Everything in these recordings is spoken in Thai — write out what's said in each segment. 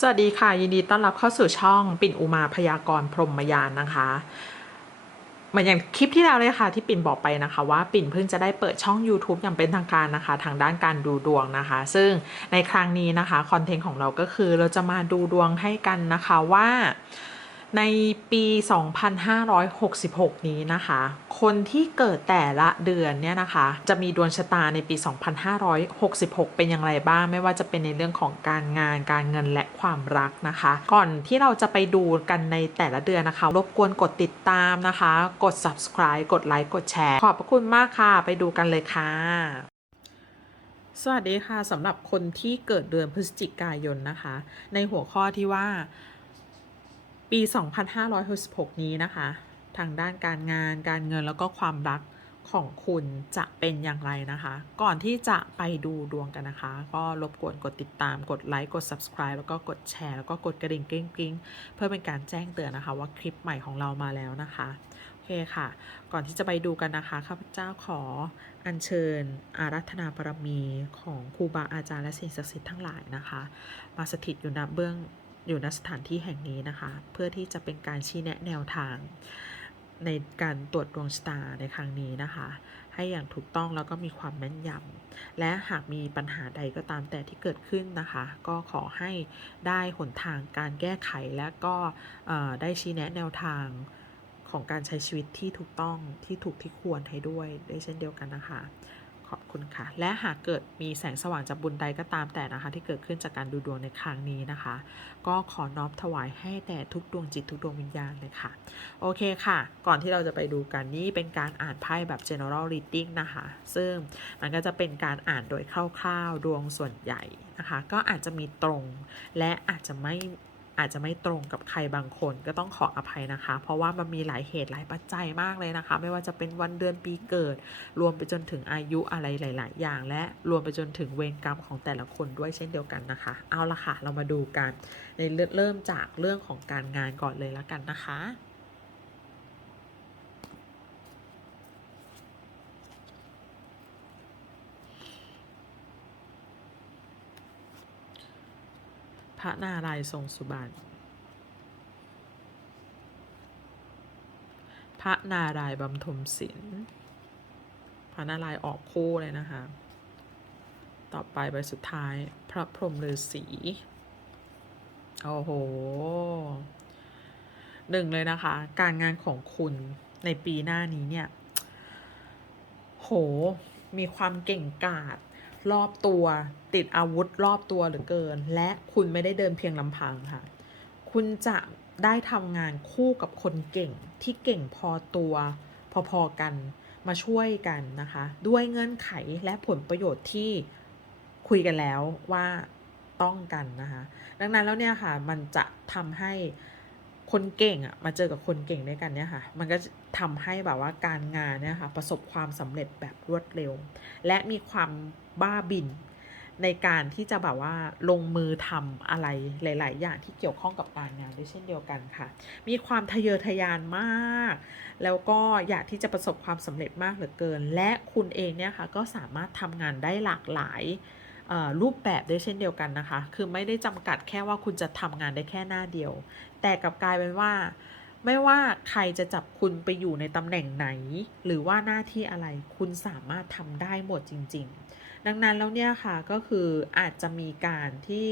สวัสดีค่ะ ยินดีต้อนรับเข้าสู่ช่องปิ่นอุมาพยากรพรหมยานนะคะเหมือนอย่างคลิปที่แล้วเลยค่ะ ที่ปิ่นบอกไปนะคะ ว่าปิ่นเพิ่งจะได้เปิดช่อง YouTube อย่างเป็นทางการนะคะ ทางด้านการดูดวงนะคะ ซึ่งในครั้งนี้นะคะคอนเทนต์ของเราก็คือเราจะมาดูดวงให้กันนะคะว่า ในปี 2566 นี้นะคะ คนที่เกิดแต่ละเดือนเนี่ยนะคะ จะมีดวงชะตาในปี 2566 เป็นอย่างไรบ้าง ไม่ว่าจะเป็นในเรื่องของการงานการเงินและความรักนะคะ ก่อนที่เราจะไปดูกันในแต่ละเดือนนะคะ รบกวนกดติดตามนะคะ กด subscribe กดไลค์กดแชร์ ขอบพระคุณมากค่ะ ไปดูกันเลยค่ะสวัสดีค่ะสำหรับคนที่เกิดเดือนพฤศจิกายนนะคะ ในหัวข้อที่ว่า ปี 2566 นี้นะคะ ทางด้านการงานการเงินแล้วก็ความรักของคุณจะเป็นอย่างไรนะคะ ก่อนที่จะไปดูดวงกันนะคะ ก็รบกวนกดติดตามกดไลค์กด subscribe แล้วก็กดแชร์ แล้วก็กดกระดิ่งกริ๊งๆเพื่อเป็นการแจ้งเตือนนะคะ ว่าคลิปใหม่ของเรามาแล้วนะคะโอเคค่ะ ก่อนที่จะไปดูกันนะคะข้าพเจ้าขออัญเชิญอารัธนาบารมีของครูบาอาจารย์และสิ่งศักดิ์สิทธิ์ทั้งหลายนะคะ มาสถิตอยู่ณเบื้อง อยู่ณสถานที่แห่งนี้นะคะ เพื่อที่จะเป็นการชี้แนะแนวทาง ในการตรวจดวงชะตาในครั้งนี้นะคะ ให้อย่างถูกต้องแล้วก็มีความแม่นยำและหากมีปัญหาใดก็ตามแต่ที่เกิดขึ้นนะคะ ก็ขอให้ได้หนทางการแก้ไขและก็ได้ชี้แนะแนวทางของการใช้ชีวิตที่ถูกต้องที่ถูกที่ควรให้ด้วยด้วยเช่นเดียวกันนะคะ ขอบคุณค่ะ และหากเกิดมีแสงสว่างจากบุญใดก็ตามแต่นะคะ ที่เกิดขึ้นจากการดูดวงในครั้งนี้นะคะ ก็ขอน้อมถวายให้แต่ทุกดวงจิตทุกดวงวิญญาณเลยค่ะ โอเคค่ะ ก่อนที่เราจะไปดูกันนี่เป็นการอ่านไพ่แบบ general reading นะคะ ซึ่งมันก็จะเป็นการอ่านโดยคร่าวๆดวงส่วนใหญ่นะคะ ก็อาจจะมีตรงและอาจจะไม่ อาจจะไม่ตรงกับใครบางคนก็ต้องขออภัยนะคะ เพราะว่ามันมีหลายเหตุหลายปัจจัยมากเลยนะคะ ไม่ว่าจะเป็นวันเดือนปีเกิด รวมไปจนถึงอายุอะไรหลาย ๆ อย่าง และรวมไปจนถึงเวรกรรมของแต่ละคนด้วยเช่นเดียวกันนะคะ เอาละค่ะ เรามาดูกันในเริ่มจากเรื่องของการงานก่อนเลยแล้วกันนะคะ ระนารายณ์ทรงสุบรรณพระนารายณ์บำทมศิลพระนารายณ์ออกคู่เลยนะคะ ต่อไปใบสุดท้าย พระพรหมฤาษีโอ้โห หนึ่งเลยนะคะ การงานของคุณในปีหน้านี้เนี่ย โห มีความเก่งกาจ รอบตัว ติดอาวุธรอบตัวเหลือเกิน และคุณไม่ได้เดินเพียงลำพังค่ะ คุณจะได้ทำงานคู่กับคนเก่งที่เก่งพอตัว พอๆกันมาช่วยกันนะคะ ด้วยเงื่อนไขและผลประโยชน์ที่คุยกันแล้วว่าต้องกันนะคะ ดังนั้นแล้วเนี่ยค่ะมันจะทำให้คนเก่งอะมาเจอกับคนเก่งด้วยกันเนี่ยค่ะ มันก็ ทำให้แบบว่าการงานเนี่ยค่ะประสบความสำเร็จแบบรวดเร็ว และมีความบ้าบินในการที่จะแบบว่าลงมือทำอะไรหลาย ๆ อย่างที่เกี่ยวข้องกับการงานด้วยเช่นเดียวกันค่ะ มีความทะเยอทะยานมาก แล้วก็อยากที่จะประสบความสำเร็จมากเหลือเกิน และคุณเองเนี่ยค่ะก็สามารถทำงานได้หลากหลายรูปแบบด้วยเช่นเดียวกันนะคะ คือไม่ได้จำกัดแค่ว่าคุณจะทำงานได้แค่หน้าเดียว แต่กลับกลายเป็นว่า ไม่ว่าใครจะจับคุณไปอยู่ในตำแหน่งไหน หรือว่าหน้าที่อะไรคุณสามารถทำได้หมดจริง ๆ ดังนั้นแล้วเนี่ยค่ะก็คืออาจจะมีการที่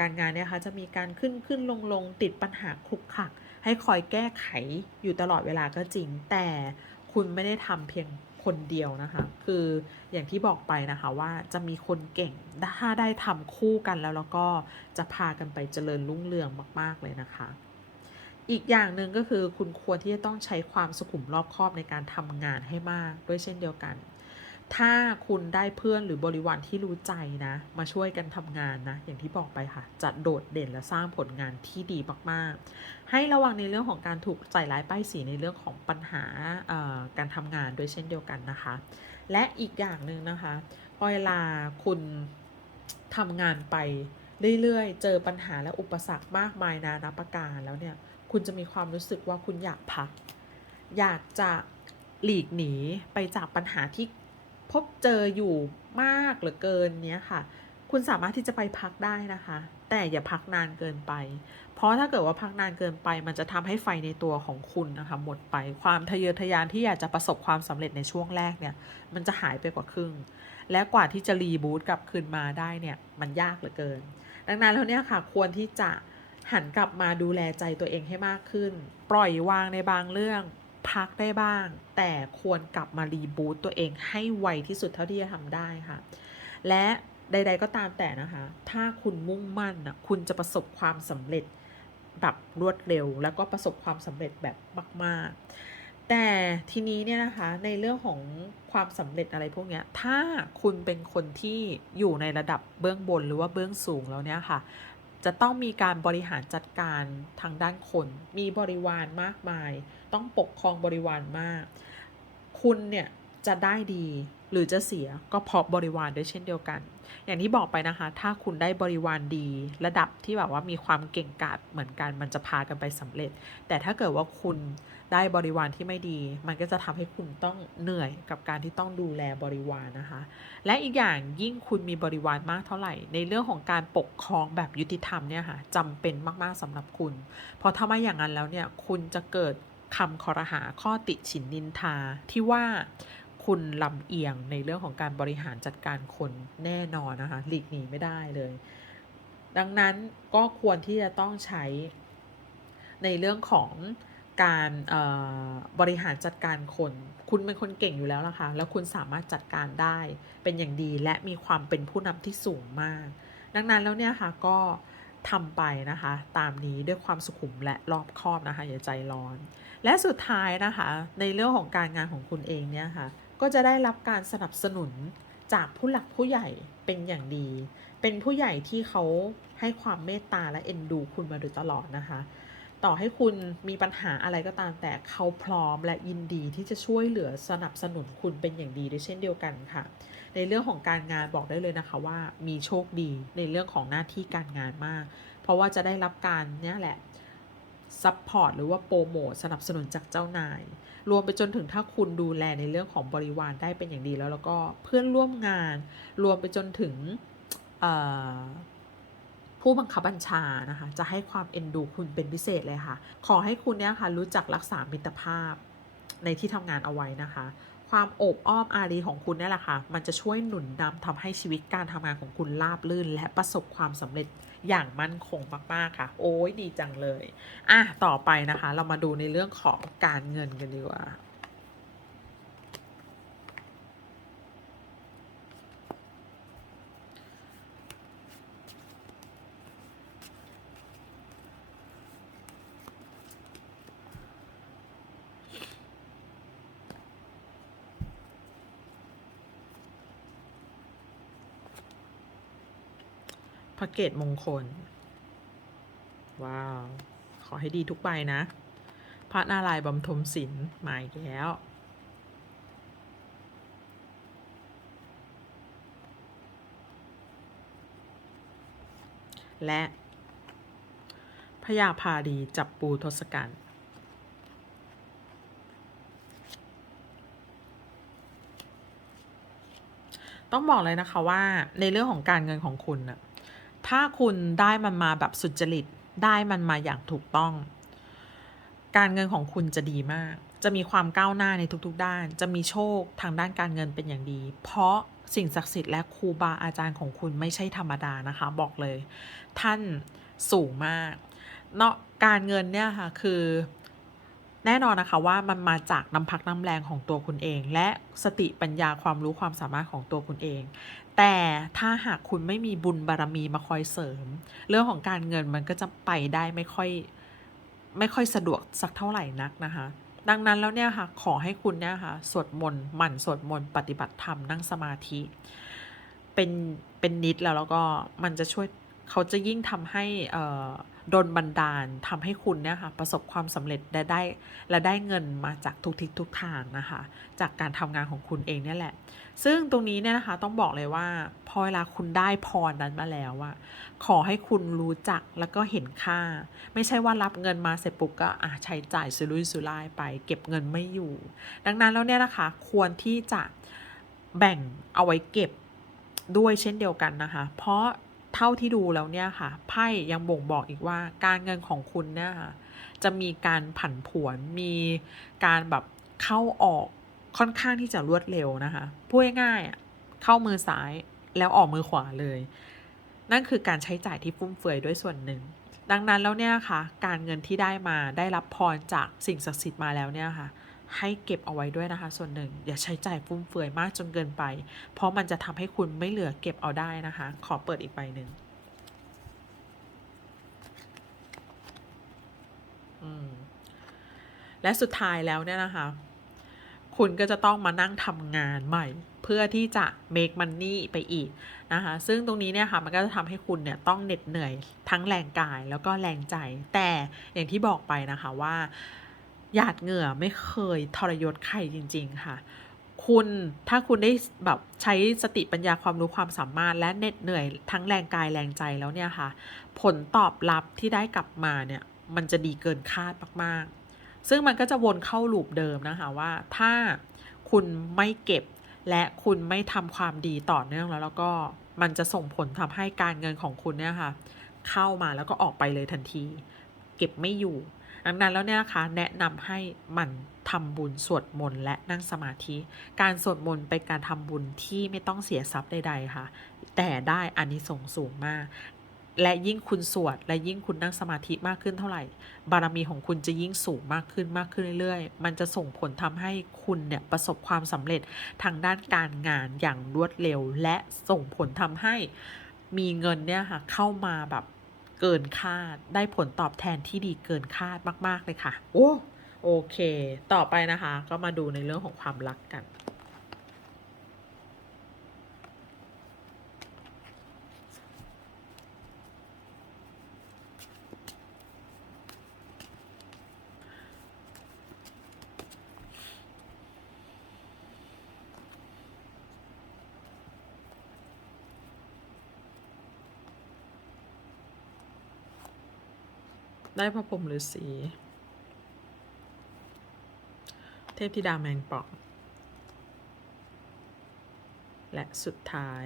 การงานเนี่ยค่ะจะมีการขึ้นขึ้นลงลงติดปัญหาคลุกคลัก ให้คอยแก้ไขอยู่ตลอดเวลาก็จริง แต่คุณไม่ได้ทำเพียงคนเดียวนะคะ คืออย่างที่บอกไปนะคะว่าจะมีคนเก่งถ้าได้ทำคู่กันแล้วแล้วก็จะพากันไปเจริญรุ่งเรืองมาก ๆ เลยนะคะ อีกอย่างหนึ่งก็คือคุณควรที่จะต้องใช้ความสุขุมรอบคอบในการทำงานให้มากด้วยเช่นเดียวกัน ถ้าคุณได้เพื่อนหรือบริวารที่รู้ใจนะ มาช่วยกันทำงานนะ อย่างที่บอกไปค่ะ จะโดดเด่นและสร้างผลงานที่ดีมากๆ ให้ระวังในเรื่องของการถูกใส่ร้ายป้ายสีในเรื่องของปัญหาการทำงานด้วยเช่นเดียวกันนะคะ และอีกอย่างหนึ่งนะคะพอเวลาคุณทำงานไปเรื่อยๆ เจอปัญหาและอุปสรรคมากมายนานาประการแล้วเนี่ย คุณจะมีความรู้สึกว่าคุณอยากพัก อยากจะหลีกหนีไปจากปัญหาที่พบเจออยู่มากเหลือเกินเนี้ยค่ะ คุณสามารถที่จะไปพักได้นะคะ แต่แต่อย่าพักนานเกินไป เพราะถ้าเกิดว่าพักนานเกินไป มันจะทำให้ไฟในตัวของคุณนะคะหมดไป ความทะเยอทะยานที่อยากจะประสบความสำเร็จในช่วงแรกเนี่ย มันจะหายไปกว่าครึ่ง และกว่าที่จะรีบูตกลับคืนมาได้เนี่ย มันยากเหลือเกิน ดังนั้นแล้วเนี่ยค่ะ ควรที่จะ หันกลับมาดูแลใจตัวเองให้มากขึ้น ปล่อยวางในบางเรื่อง พักได้บ้าง แต่ควรกลับมารีบูตตัวเองให้ไวที่สุดเท่าที่จะทำได้ค่ะ และใด ๆ ก็ตามแต่นะคะ ถ้าคุณมุ่งมั่นนะคุณจะประสบความสำเร็จแบบรวดเร็ว แล้วก็ประสบความสำเร็จแบบมาก ๆ แต่ทีนี้เนี่ยนะคะในเรื่องของความสำเร็จอะไรพวกนี้ถ้าคุณเป็นคนที่อยู่ในระดับเบื้องบนหรือว่าเบื้องสูงแล้วเนี่ยค่ะ จะต้องมีการบริหารจัดการทางด้านคน มีบริวารมากมาย ต้องปกครองบริวารมาก คุณเนี่ย จะได้ดีหรือจะเสียก็เพราะบริวารด้วยเช่นเดียวกัน อย่างที่บอกไปนะคะ ถ้าคุณได้บริวารดี ระดับที่แบบว่ามีความเก่งกาจเหมือนกันมันจะพากันไปสำเร็จ แต่ถ้าเกิดว่าคุณได้บริวารที่ไม่ดี มันก็จะทำให้คุณต้องเหนื่อยกับการที่ต้องดูแลบริวารนะคะ และอีกอย่างยิ่งคุณมีบริวารมากเท่าไหร่ ในเรื่องของการปกครองแบบยุติธรรมเนี่ยค่ะจำเป็นมากๆสำหรับคุณ เพราะถ้าไม่อย่างนั้นแล้วเนี่ยคุณจะเกิดคำคอรหาข้อติฉินนินทาที่ว่า คุณลำเอียงในเรื่องของการบริหารจัดการคนแน่นอนนะคะหลีกหนีไม่ได้เลย ดังนั้นก็ควรที่จะต้องใช้ในเรื่องของการบริหารจัดการคน คุณเป็นคนเก่งอยู่แล้วล่ะค่ะแล้วคุณสามารถจัดการได้เป็นอย่างดีและมีความเป็นผู้นำที่สูงมาก ดังนั้นแล้วเนี่ยค่ะก็ทำไปนะคะ ตามนี้ด้วยความสุขุมและรอบคอบนะคะอย่าใจร้อน และสุดท้ายนะคะ ในเรื่องของการงานของคุณเองเนี่ยค่ะ ก็จะได้รับการสนับสนุนจากผู้หลักผู้ใหญ่เป็นอย่างดี เป็นผู้ใหญ่ที่เขาให้ความเมตตาและเอ็นดูคุณมาโดยตลอดนะคะ ต่อให้คุณมีปัญหาอะไรก็ตามแต่เขาพร้อมและยินดีที่จะช่วยเหลือสนับสนุนคุณเป็นอย่างดีด้วยเช่นเดียวกันค่ะ ในเรื่องของการงานบอกได้เลยนะคะว่ามีโชคดีในเรื่องของหน้าที่การงานมาก เพราะว่าจะได้รับการเนี่ยแหละ ซัพพอร์ตหรือว่าโปรโมทสนับสนุนจากเจ้านาย รวมไปจนถึงถ้าคุณดูแลในเรื่องของบริวารได้เป็นอย่างดีแล้ว แล้วก็เพื่อนร่วมงาน รวมไปจนถึงผู้บังคับบัญชานะคะ จะให้ความเอ็นดูคุณเป็นพิเศษเลยค่ะ ขอให้คุณเนี่ยค่ะรู้จักรักษามิตรภาพในที่ทำงานเอาไว้นะคะ ความโอบอ้อมอารีของคุณนี่แหละค่ะ มันจะช่วยหนุนนำทำให้ชีวิตการทำงานของคุณราบรื่น และประสบความสำเร็จอย่างมั่นคงมาก ๆ ค่ะ โอ้ยดีจังเลย อะ ต่อไปนะคะ เรามาดูในเรื่องของการเงินกันดีกว่า พระเกตมงคล ว้าว ขอให้ดีทุกใบนะ พระนารายบำทมศิลป์มาอีกแล้ว และพญาพาดีจับปูทศกัณฐ์ต้องบอกเลยนะคะว่าในเรื่องของการเงินของคุณน่ะ ถ้าคุณได้มันมาแบบสุจริต ได้มันมาอย่างถูกต้อง การเงินของคุณจะดีมาก จะมีความก้าวหน้าในทุกๆ ด้าน จะมีโชคทางด้านการเงินเป็นอย่างดี เพราะสิ่งศักดิ์สิทธิ์และครูบาอาจารย์ของคุณไม่ใช่ธรรมดานะคะ บอกเลย ท่านสูงมาก เนาะการเงินเนี่ยค่ะคือ แน่นอนนะคะว่ามันมาจากน้ำพักน้ำแรงของตัวคุณเอง และสติปัญญาความรู้ความสามารถของตัวคุณเอง แต่ถ้าหากคุณไม่มีบุญบารมีมาคอยเสริม เรื่องของการเงินมันก็จะไปได้ไม่ค่อยไม่ค่อยสะดวกสักเท่าไหร่นักนะคะ ดังนั้นแล้วเนี่ยค่ะขอให้คุณเนี่ยค่ะสวดมนต์หมั่นสวดมนต์ปฏิบัติธรรมนั่งสมาธิ เป็นเป็นนิดแล้วแล้วก็มันจะช่วยเขาจะยิ่งทำให้เอ่อ ดนบันดาลทำให้คุณเนี่ยค่ะประสบความสำเร็จและได้และได้เงินมาจากทุกทิศทุกทางนะคะ จากการทำงานของคุณเองเนี่ยแหละ ซึ่งตรงนี้เนี่ยนะคะต้องบอกเลยว่าพอเวลาคุณได้พรนั้นมาแล้วอะขอให้คุณรู้จักแล้วก็เห็นค่า ไม่ใช่ว่ารับเงินมาเสร็จปุ๊บก็อะใช้จ่ายสุรุ่ยสุร่ายไป เก็บเงินไม่อยู่ ดังนั้นแล้วเนี่ยนะคะควรที่จะแบ่งเอาไว้เก็บด้วยเช่นเดียวกันนะคะ เพราะ เท่าที่ดูแล้วเนี่ยค่ะไพ่ยังบ่งบอกอีกว่าการเงินของคุณเนี่ยค่ะจะมีการผันผวนมีการแบบเข้าออกค่อนข้างที่จะรวดเร็วนะคะพูดง่ายๆอะเข้ามือซ้ายแล้วออกมือขวาเลย นั่นคือการใช้จ่ายที่ฟุ่มเฟือยด้วยส่วนหนึ่ง ดังนั้นแล้วเนี่ยค่ะ การเงินที่ได้มาได้รับพรจากสิ่งศักดิ์สิทธิ์มาแล้วเนี่ยค่ะ ให้เก็บเอาไว้ด้วยนะคะ ส่วนหนึ่งอย่าใช้จ่ายฟุ่มเฟือยมากจนเกินไป เพราะมันจะทำให้คุณไม่เหลือเก็บเอาได้นะคะ ขอเปิดอีกใบหนึ่งและสุดท้ายแล้วเนี่ยนะคะ คุณก็จะต้องมานั่งทำงานใหม่ เพื่อที่จะ make money ไปอีกนะคะ ซึ่งตรงนี้เนี่ยค่ะมันก็จะทำให้คุณเนี่ยต้องเหน็ดเหนื่อยทั้งแรงกายแล้วก็แรงใจ แต่อย่างที่บอกไปนะคะว่า หยาดเหงื่อไม่เคยทรยศใครจริง ๆ ค่ะ คุณถ้าคุณได้แบบใช้สติปัญญาความรู้ความสามารถและเหน็ดเหนื่อยทั้งแรงกายแรงใจแล้วเนี่ยค่ะ ผลตอบรับที่ได้กลับมาเนี่ยมันจะดีเกินคาดมากๆ ซึ่งมันก็จะวนเข้าลูปเดิมนะคะว่า ถ้าคุณไม่เก็บและคุณไม่ทำความดีต่อเนื่องแล้ว แล้วก็มันจะส่งผลทำให้การเงินของคุณเนี่ยค่ะ เข้ามาแล้วก็ออกไปเลยทันที เก็บไม่อยู่ ดังนั้นแล้วเนี่ยนะคะแนะนำให้หมันทำบุญสวดมนต์และนั่งสมาธิ การสวดมนต์เป็นการทำบุญที่ไม่ต้องเสียทรัพย์ใดๆค่ะ แต่ได้อานิสงส์สูงมาก และยิ่งคุณสวด และยิ่งคุณนั่งสมาธิมากขึ้นเท่าไหร่ บารมีของคุณจะยิ่งสูงมากขึ้นมากขึ้นเรื่อยๆ มันจะส่งผลทำให้คุณเนี่ยประสบความสำเร็จทางด้านการงานอย่างรวดเร็ว และส่งผลทำให้มีเงินเนี่ยค่ะเข้ามาแบบ เกินคาด ได้ผลตอบแทนที่ดีเกินคาดมาก ๆ เลยค่ะ โอ้โอเค ต่อไปนะคะ ก็มาดูในเรื่องของความรักกัน ได้พระพรหมฤาษีเทพธิดาแมงป่อง และสุดท้าย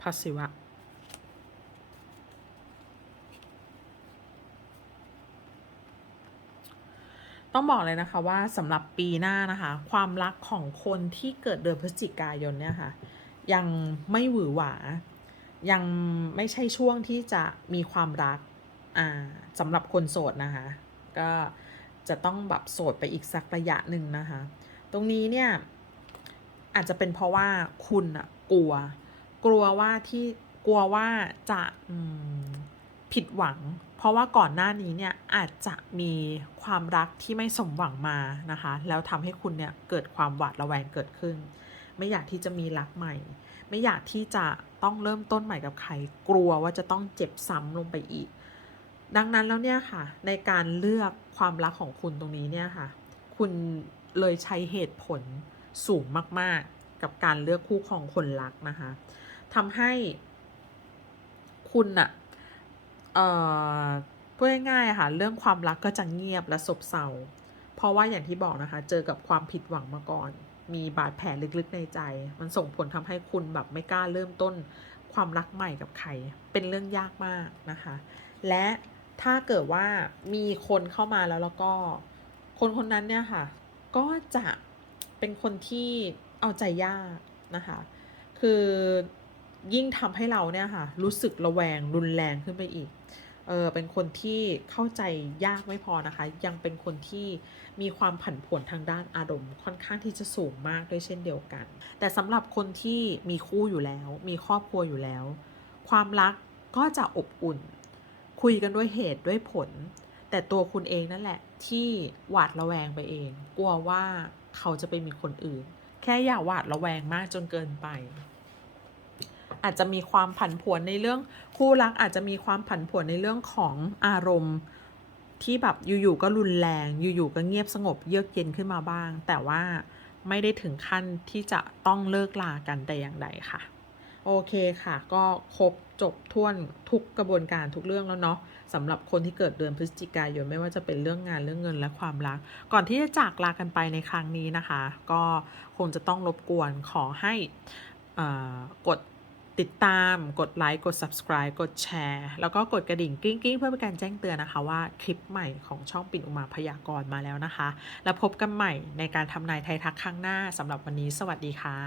พระศิวะ ต้องบอกเลยนะคะว่าสำหรับปีหน้านะคะ ความรักของคนที่เกิดเดือนพฤศจิกายนเนี่ยค่ะ ยังไม่หวือหวา ยังไม่ใช่ช่วงที่จะมีความรักอ่าสำหรับคนโสดนะคะ ก็จะต้องแบบโสดไปอีกสักระยะหนึ่งนะคะ ตรงนี้เนี่ยอาจจะเป็นเพราะว่าคุณอะกลัว กลัวว่าที่กลัวว่าจะผิดหวัง เพราะว่าก่อนหน้านี้เนี่ยอาจจะมีความรักที่ไม่สมหวังมานะคะ แล้วทำให้คุณเนี่ยเกิดความหวาดระแวงเกิดขึ้น ไม่อยากที่จะมีรักใหม่ ไม่อยากที่จะต้องเริ่มต้นใหม่กับใคร กลัวว่าจะต้องเจ็บซ้ำลงไปอีก ดังนั้นแล้วเนี่ยค่ะ ในการเลือกความรักของคุณตรงนี้เนี่ยค่ะ คุณเลยใช้เหตุผลสูงมาก ๆ กับการเลือกคู่ของคนรักนะคะทำให้คุณอะเอ่อพูดง่ายๆค่ะเรื่องความรักก็จะเงียบและซบเซาเพราะว่าอย่างที่บอกนะคะ เจอกับความผิดหวังมาก่อน มีบาดแผลลึกๆในใจ มันส่งผลทำให้คุณแบบไม่กล้าเริ่มต้นความรักใหม่กับใคร เป็นเรื่องยากมากนะคะ และถ้าเกิดว่ามีคนเข้ามาแล้วแล้วก็ คนคนนั้นเนี่ยค่ะ ก็จะเป็นคนที่เอาใจยากนะคะ คือยิ่งทำให้เราเนี่ยค่ะ รู้สึกระแวงรุนแรงขึ้นไปอีก เออเป็นคนที่เข้าใจยากไม่พอนะคะ ยังเป็นคนที่มีความผันผวนทางด้านอารมณ์ ค่อนข้างที่จะสูงมากด้วยเช่นเดียวกัน แต่สำหรับคนที่มีคู่อยู่แล้ว มีครอบครัวอยู่แล้ว ความรักก็จะอบอุ่น คุยกันด้วยเหตุด้วยผล แต่ตัวคุณเองนั่นแหละ ที่หวาดระแวงไปเอง กลัวว่าเขาจะไปมีคนอื่น แค่อย่าหวาดระแวงมากจนเกินไป อาจจะมีความผันผวนในเรื่อง คู่รักอาจจะมีความผันผวนในเรื่องของอารมณ์ ที่แบบอยู่ๆก็รุนแรง อยู่ๆก็เงียบสงบเยือกเย็นขึ้นมาบ้าง แต่ว่าไม่ได้ถึงขั้นที่จะต้องเลิกลากันแต่อย่างใดค่ะ โอเคค่ะ ก็ครบจบท่วนทุกกระบวนการทุกเรื่องแล้วเนาะสำหรับคนที่เกิดเดือนพฤศจิกายนไม่ว่าจะเป็นเรื่องงานเรื่องเงินและความรัก ก่อนที่จะจากลากันไปในครั้งนี้นะคะ ก็คงจะต้องรบกวนขอให้กด ติดตามกดไลค์กด subscribe กดแชร์ แล้วก็กดกระดิ่งกริ๊งๆ เพื่อเป็นการแจ้งเตือนนะคะว่าคลิปใหม่ของช่องปิ่นอุมาพยากรณ์มาแล้วนะคะ แล้วพบกันใหม่ในการทำนายไทยทักครั้งหน้าสำหรับวันนี้ สวัสดีค่ะ